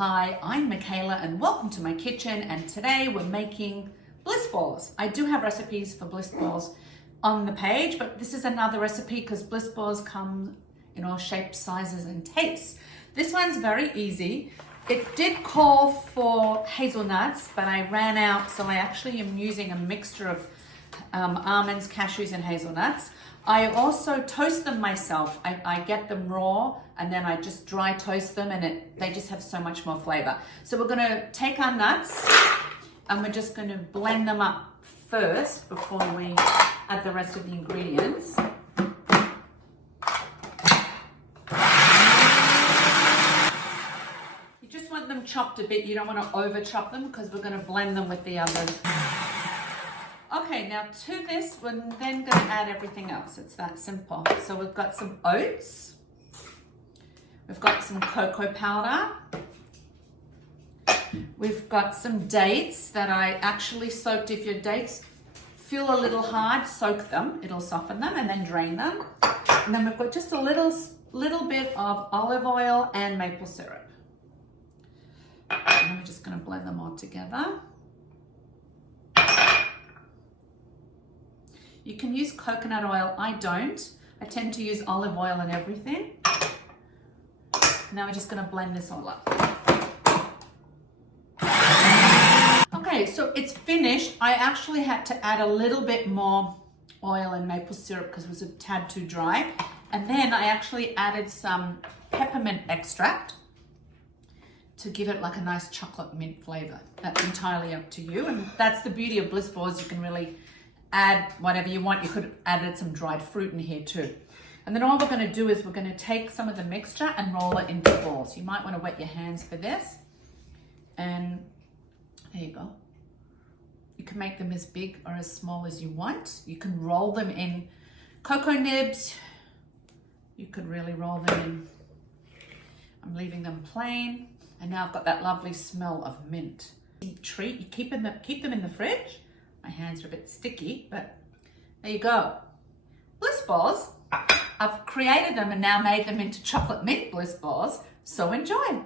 hi, I'm Michaela and welcome to my kitchen, and today we're making Bliss Balls. I do have recipes for Bliss Balls on the page, but this is another recipe because Bliss Balls come in all shapes, sizes and tastes. This one's very easy. It did call for hazelnuts, but I ran out, so I actually am using a mixture of almonds, cashews and hazelnuts. I also toast them myself. I get them raw and then I just dry toast them, and they just have so much more flavor. So we're gonna take our nuts and we're just gonna blend them up first before we add the rest of the ingredients. You just want them chopped a bit. You don't want to over chop them because we're gonna blend them with the others. Okay, now to this, we're then going to add everything else. It's that simple. So we've got some oats. We've got some cocoa powder. We've got some dates that I actually soaked. If your dates feel a little hard, soak them. It'll soften them, and then drain them. And then we've got just a little bit of olive oil and maple syrup. And we're just going to blend them all together. You can use coconut oil. I don't. I tend to use olive oil and everything. Now we're just going to blend this all up. Okay, so it's finished. I actually had to add a little bit more oil and maple syrup because it was a tad too dry. And then I actually added some peppermint extract to give it like a nice chocolate mint flavor. That's entirely up to you. And that's the beauty of Bliss Balls. You can really add whatever you want. You could have added some dried fruit in here too. And then all we're going to do is we're going to take some of the mixture and roll it into balls. You might want to wet your hands for this. And there you go. You can make them as big or as small as you want. You can roll them in cocoa nibs. You could really roll them in. I'm leaving them plain. And now I've got that lovely smell of mint. Treat. You keep them in the fridge. My hands are a bit sticky, but there you go. Bliss Balls. I've created them and now made them into chocolate mint Bliss Balls. So enjoy.